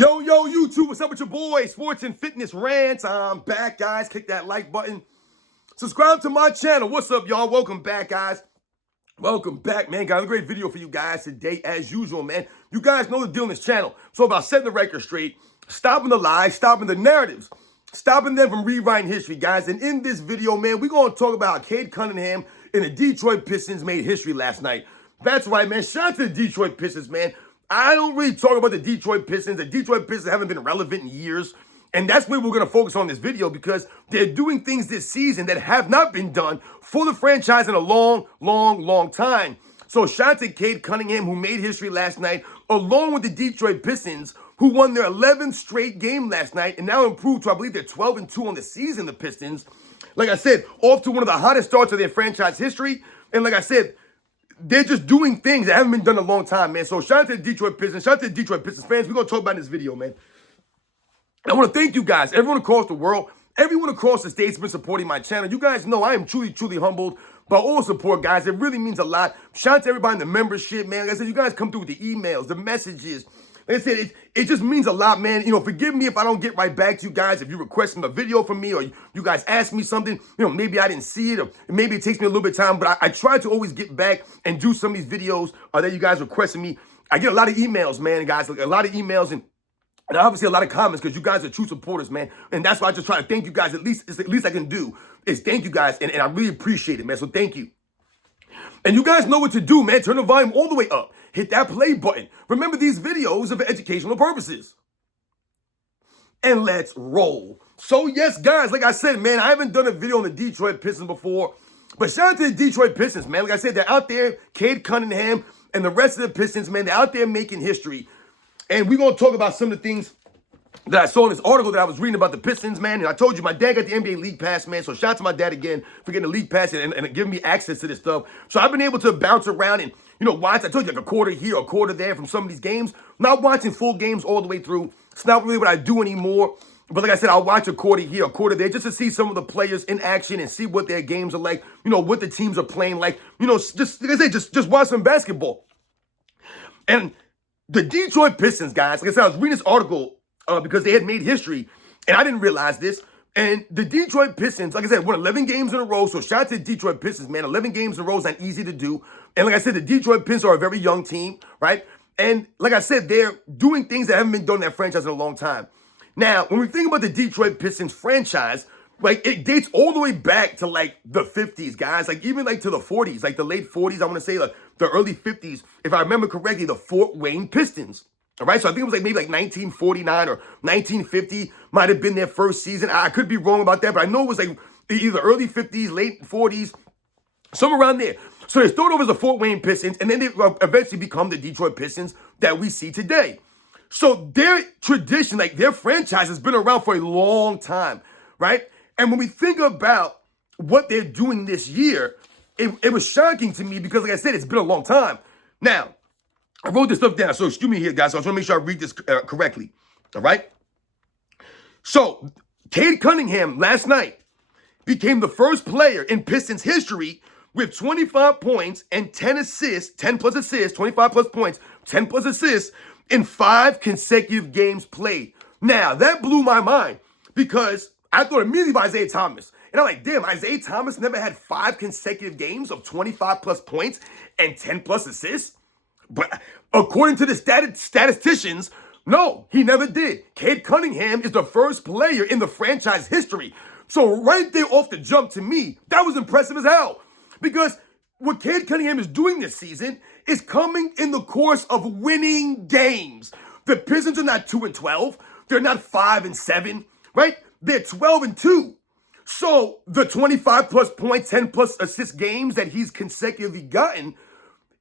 Yo, YouTube, what's up with your boy? Sports and Fitness Rants. I'm back, guys. Click that like button. Subscribe to my channel. What's up, y'all? Welcome back, guys. Welcome back, man. Got a great video for you guys today, as usual, man. You guys know the deal on this channel. So about setting the record straight, stopping the lies, stopping the narratives, stopping them from rewriting history, guys. And in this video, man, we're going to talk about how Cade Cunningham and the Detroit Pistons made history last night. That's right, man. Shout out to the Detroit Pistons, man. I don't really talk about the Detroit Pistons. The Detroit Pistons haven't been relevant in years. And that's where we're going to focus on this video because they're doing things this season that have not been done for the franchise in a long time. So shout out to Cade Cunningham, who made history last night, along with the Detroit Pistons, who won their 11th straight game last night and now improved to, I believe, they're 12-2 on the season, the Pistons. Like I said, off to one of the hottest starts of their franchise history. And like I said, they're just doing things that haven't been done in a long time, man. So shout out to the Detroit Pistons. Shout out to the Detroit Pistons fans. We're going to talk about in this video, man. I want to thank you guys, everyone across the world, everyone across the states has been supporting my channel. You guys know I am truly humbled by all support, guys. It really means a lot. Shout out to everybody in the membership, man. Like I said, you guys come through with the emails, the messages. Like I said, it just means a lot, man. You know, forgive me if I don't get right back to you guys. If you request a video from me or you guys ask me something, you know, maybe I didn't see it or maybe it takes me a little bit of time, but I try to always get back and do some of these videos that you guys requested me. I get a lot of emails, man, guys, like a lot of emails and obviously a lot of comments because you guys are true supporters, man. And that's why I just try to thank you guys. At least I can do is thank you guys. And I really appreciate it, man. So thank you. And you guys know what to do, man. Turn the volume all the way up. Hit that play button. Remember, these videos are for educational purposes. And let's roll. So yes, guys, like I said, man, I haven't done a video on the Detroit Pistons before. But shout out to the Detroit Pistons, man. Like I said, they're out there. Cade Cunningham and the rest of the Pistons, man, they're out there making history. And we're going to talk about some of the things that I saw in this article that I was reading about the Pistons, man. And I told you, my dad got the NBA League Pass, man. So shout out to my dad again for getting the League Pass and giving me access to this stuff. So I've been able to bounce around and, you know, watch. I told you, like a quarter here, a quarter there from some of these games. Not watching full games all the way through. It's not really what I do anymore. But like I said, I'll watch a quarter here, a quarter there, just to see some of the players in action and see what their games are like. You know, what the teams are playing like. You know, just like I said, just watch some basketball. And the Detroit Pistons, guys, like I said, I was reading this article because they had made history, and I didn't realize this. And the Detroit Pistons, like I said, won 11 games in a row. So shout out to the Detroit Pistons, man. 11 games in a row is not easy to do. And like I said, the Detroit Pistons are a very young team, right? And like I said, they're doing things that haven't been done in that franchise in a long time. Now, when we think about the Detroit Pistons franchise, like it dates all the way back to like the 50s, guys. Like even like to the 40s, like the late 40s, I want to say like the early 50s. If I remember correctly, the Fort Wayne Pistons. All right, so I think it was like maybe like 1949 or 1950 might have been their first season. I could be wrong about that, but I know it was like either early 50s, late 40s, somewhere around there. So they started over as the Fort Wayne Pistons, and then they eventually become the Detroit Pistons that we see today. So their tradition, like their franchise has been around for a long time, right? And when we think about what they're doing this year, it was shocking to me because, like I said, it's been a long time. Now, I wrote this stuff down, so excuse me here, guys. So I just want to make sure I read this correctly, all right? So, Cade Cunningham last night became the first player in Pistons history with 25 points and 10 assists, 10 plus assists, 25 plus points, 10 plus assists in 5 consecutive games played. Now, that blew my mind because I thought immediately of Isaiah Thomas. And I'm like, damn, Isaiah Thomas never had 5 consecutive games of 25 plus points and 10 plus assists? But according to the statisticians, no, he never did. Cade Cunningham is the first player in the franchise history. So right there off the jump, to me, that was impressive as hell. Because what Cade Cunningham is doing this season is coming in the course of winning games. The Pistons are not 2-12. They're not 5-7, right? They're 12-2. So the 25 plus points, 10 plus assist games that he's consecutively gotten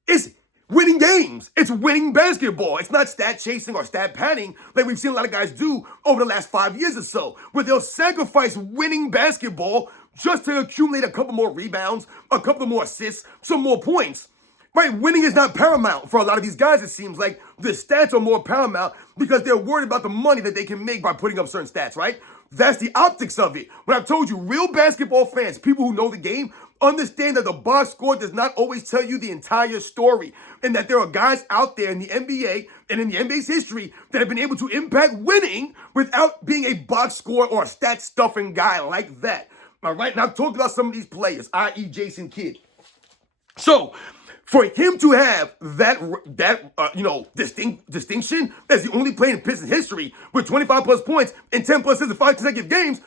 is winning games. It's winning basketball. It's not stat chasing or stat padding like we've seen a lot of guys do over the last 5 years or so, where they'll sacrifice winning basketball just to accumulate a couple more rebounds, a couple more assists, some more points. Right? Winning is not paramount for a lot of these guys, it seems like. The stats are more paramount because they're worried about the money that they can make by putting up certain stats, right? That's the optics of it. When I've told you, real basketball fans, people who know the game, Understand that the box score does not always tell you the entire story, and that there are guys out there in the NBA and in the NBA's history that have been able to impact winning without being a box score or a stat stuffing guy like that. All right, and I've talked about some of these players, i.e. Jason Kidd. So, for him to have that distinction as the only player in Pistons history with 25 plus points and 10 plus assists in 5 consecutive games,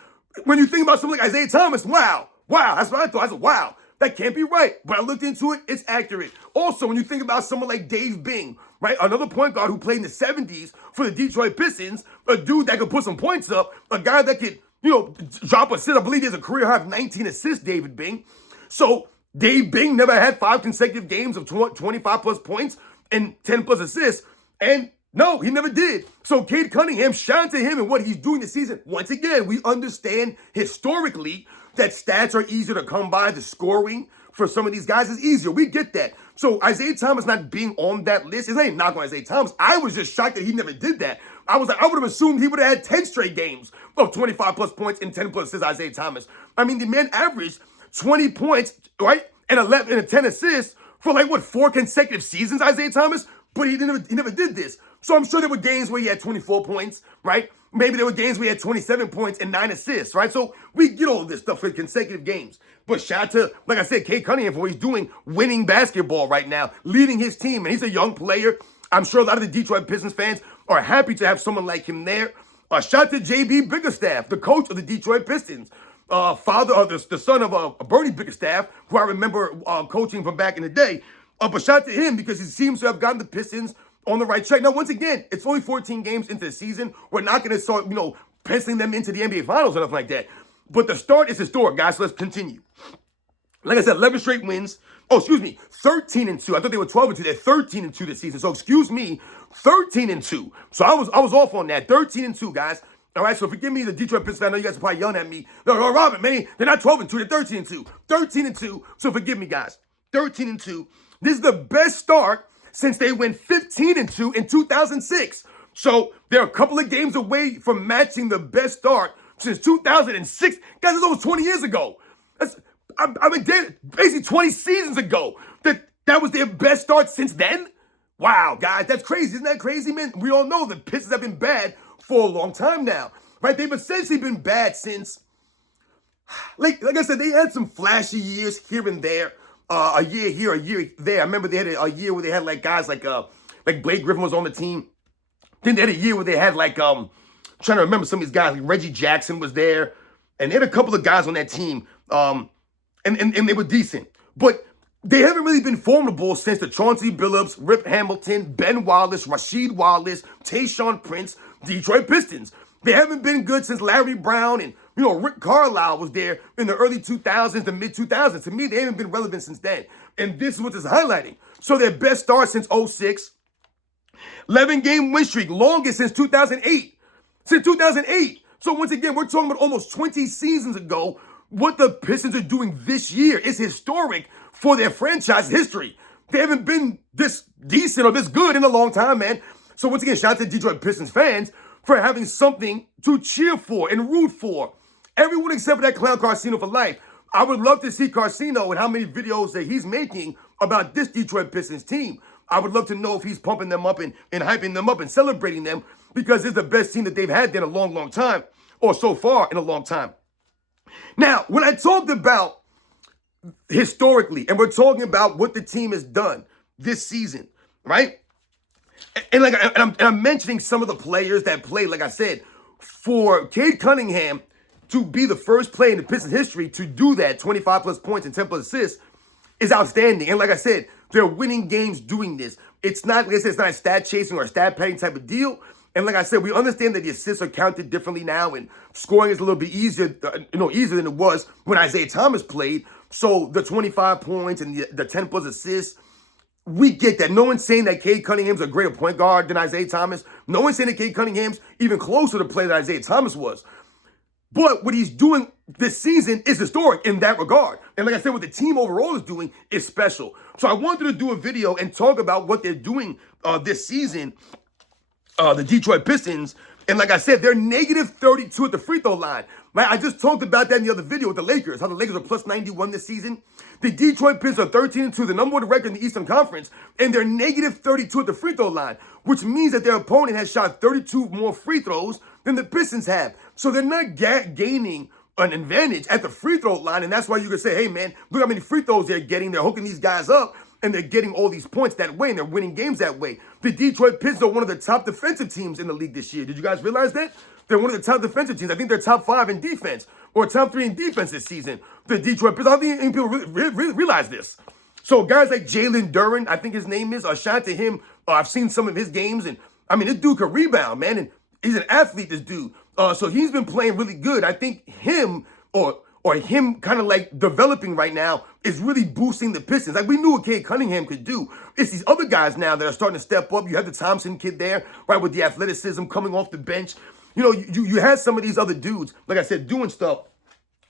when you think about someone like Isaiah Thomas, wow, that's what I thought. I said, wow, that can't be right. But I looked into it, it's accurate. Also, when you think about someone like Dave Bing, right, another point guard who played in the 70s for the Detroit Pistons, a dude that could put some points up, a guy that could, drop a assist. I believe he has a career high of 19 assists, David Bing. So Dave Bing never had 5 consecutive games of 25 plus points and 10 plus assists. And no, he never did. So Cade Cunningham, shout out to him and what he's doing this season. Once again, we understand historically that stats are easier to come by. The scoring for some of these guys is easier. We get that. So Isaiah Thomas not being on that list, it ain't knock on Isaiah Thomas. I was just shocked that he never did that. I would have assumed he would have had 10 straight games of 25 plus points and 10 plus assists, Isaiah Thomas. I mean, the man averaged 20 points, right? And 11 and 10 assists for 4 consecutive seasons, Isaiah Thomas, but he never did this. So I'm sure there were games where he had 24 points, right? Maybe there were games where he had 27 points and 9 assists, right? So we get all this stuff for consecutive games. But shout out to, like I said, Cade Cunningham for what he's doing, winning basketball right now, leading his team. And he's a young player. I'm sure a lot of the Detroit Pistons fans are happy to have someone like him there. Shout out to JB Bickerstaff, the coach of the Detroit Pistons. Father of the son of Bernie Bickerstaff, who I remember coaching from back in the day. But shout out to him because he seems to have gotten the Pistons on the right track. Now, once again, it's only 14 games into the season. We're not going to start, penciling them into the NBA Finals or nothing like that. But the start is historic, guys. So let's continue. Like I said, 11 straight wins. 13-2. I thought they were 12-2. They're 13-2 this season. So 13-2. So I was off on that. 13-2, guys. All right, so forgive me, the Detroit Pistons. I know you guys are probably yelling at me. No, Robin, man, they're not 12-2. They're 13-2. 13-2. So forgive me, guys. 13-2. This is the best start since they went 15-2 in 2006. So they're a couple of games away from matching the best start since 2006. Guys, that's almost 20 years ago. Basically 20 seasons ago. That was their best start since then? Wow, guys, that's crazy. Isn't that crazy, man? We all know the Pistons have been bad for a long time now, right? They've essentially been bad since, like I said, they had some flashy years here and there. A year here, a year there. I remember they had a year where they had guys like Blake Griffin was on the team. Then they had a year where they had trying to remember some of these guys, like Reggie Jackson was there. And they had a couple of guys on that team. And they were decent. But they haven't really been formidable since the Chauncey Billups, Rip Hamilton, Ben Wallace, Rasheed Wallace, Tayshaun Prince, Detroit Pistons. They haven't been good since Larry Brown and, Rick Carlisle was there in the early 2000s, the mid 2000s. To me, they haven't been relevant since then. And this is what this is highlighting. So their best start since 06. 11-game win streak, longest since 2008. Since 2008. So once again, we're talking about almost 20 seasons ago. What the Pistons are doing this year is historic for their franchise history. They haven't been this decent or this good in a long time, man. So once again, shout out to Detroit Pistons fans for having something to cheer for and root for. Everyone except for that clown Carcino for life. I would love to see Carcino and how many videos that he's making about this Detroit Pistons team. I would love to know if he's pumping them up and hyping them up and celebrating them because it's the best team that they've had there in a long, long time, or so far in a long time. Now, when I talked about historically, and we're talking about what the team has done this season, right? And I'm mentioning some of the players that played, like I said, for Cade Cunningham to be the first player in the Pistons history to do that, 25 plus points and 10 plus assists, is outstanding. And like I said, they're winning games doing this. It's not, like I said, it's not a stat chasing or a stat padding type of deal. And like I said, we understand that the assists are counted differently now, and scoring is a little bit easier, easier than it was when Isaiah Thomas played. So the 25 points and the 10 plus assists, we get that. No one's saying that Cade Cunningham's a greater point guard than Isaiah Thomas. No one's saying that Cade Cunningham's even closer to play than Isaiah Thomas was. But what he's doing this season is historic in that regard. And like I said, what the team overall is doing is special. So I wanted to do a video and talk about what they're doing this season the Detroit Pistons. And like I said, they're negative 32 at the free throw line. Right? I just talked about that in the other video with the Lakers, how the Lakers are plus 91 this season. The Detroit Pistons are 13-2, the number one record in the Eastern Conference, and they're negative 32 at the free throw line, which means that their opponent has shot 32 more free throws than the Pistons have. So they're not gaining an advantage at the free throw line, and that's why you can say, hey, man, look how many free throws they're getting. They're hooking these guys up, and they're getting all these points that way, and they're winning games that way. The Detroit Pistons are one of the top defensive teams in the league this year. Did you guys realize that? They're one of the top defensive teams. I think they're top 5 in defense, or top 3 in defense this season. The Detroit Pistons, I don't think people really realize this. So guys like Jalen Duren, I think his name is, shout out to him. I've seen some of his games, and I mean, this dude can rebound, man, and he's an athlete, this dude. So he's been playing really good. I think him or him kind of like developing right now is really boosting the Pistons. Like we knew what Cade Cunningham could do. It's these other guys now that are starting to step up. You have the Thompson kid there, right, with the athleticism coming off the bench. You know, you had some of these other dudes, like I said, doing stuff.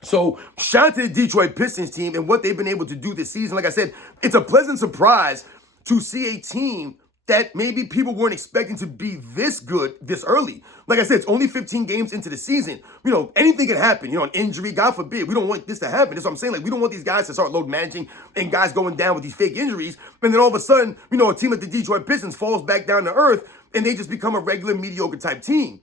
So shout out to the Detroit Pistons team and what they've been able to do this season. Like I said, it's a pleasant surprise to see a team that maybe people weren't expecting to be this good this early. Like I said, it's only 15 games into the season. You know, anything can happen. You know, an injury, God forbid. We don't want this to happen. That's what I'm saying. Like, we don't want these guys to start load managing and guys going down with these fake injuries. And then all of a sudden, you know, a team like the Detroit Pistons falls back down to earth and they just become a regular mediocre type team.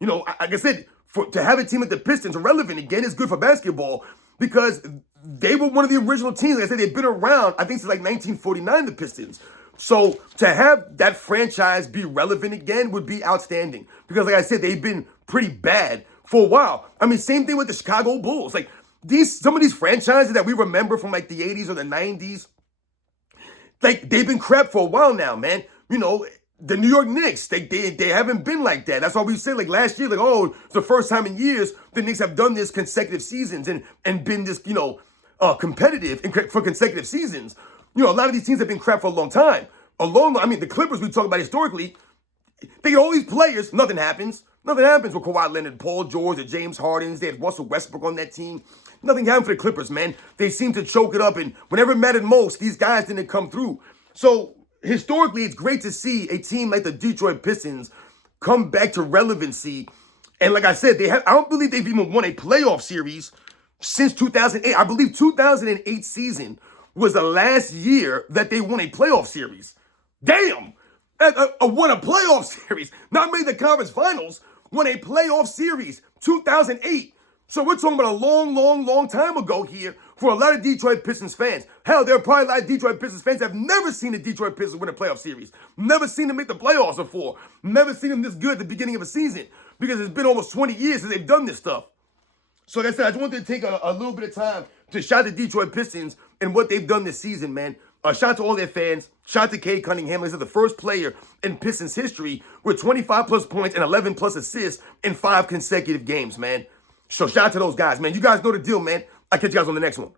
You know, like I said, to have a team like the Pistons relevant again is good for basketball because they were one of the original teams. Like I said, they've been around, I think, since like 1949, the Pistons. So to have that franchise be relevant again would be outstanding because, like I said, they've been pretty bad for a while. I mean, same thing with the Chicago Bulls. Like some of these franchises that we remember from like the 80s or the 90s, like they've been crap for a while now, man. You know, the New York Knicks, they haven't been like that. That's why we said like last year, like, oh, it's the first time in years the Knicks have done this consecutive seasons and been this, you know, competitive for consecutive seasons. You know, a lot of these teams have been crap for a long time. I mean, the Clippers we talk about historically, they get all these players, nothing happens. Nothing happens with Kawhi Leonard, Paul George, or James Harden. They had Russell Westbrook on that team. Nothing happened for the Clippers, man. They seem to choke it up, and whenever it mattered most, these guys didn't come through. So historically, it's great to see a team like the Detroit Pistons come back to relevancy. And like I said, I don't believe they've even won a playoff series since 2008. I believe 2008 season was the last year that they won a playoff series. Damn! Won a playoff series. Not made the conference finals. Won a playoff series. 2008. So we're talking about a long, long, long time ago here for a lot of Detroit Pistons fans. Hell, there are probably a lot of Detroit Pistons fans that have never seen the Detroit Pistons win a playoff series. Never seen them make the playoffs before. Never seen them this good at the beginning of a season. Because it's been almost 20 years since they've done this stuff. So like I said, I just wanted to take a little bit of time to shout out the Detroit Pistons and what they've done this season, man. Shout out to all their fans. Shout out to Cade Cunningham. He's the first player in Pistons history with 25 plus points and 11 plus assists in 5 consecutive games, man. So shout out to those guys, man. You guys know the deal, man. I'll catch you guys on the next one.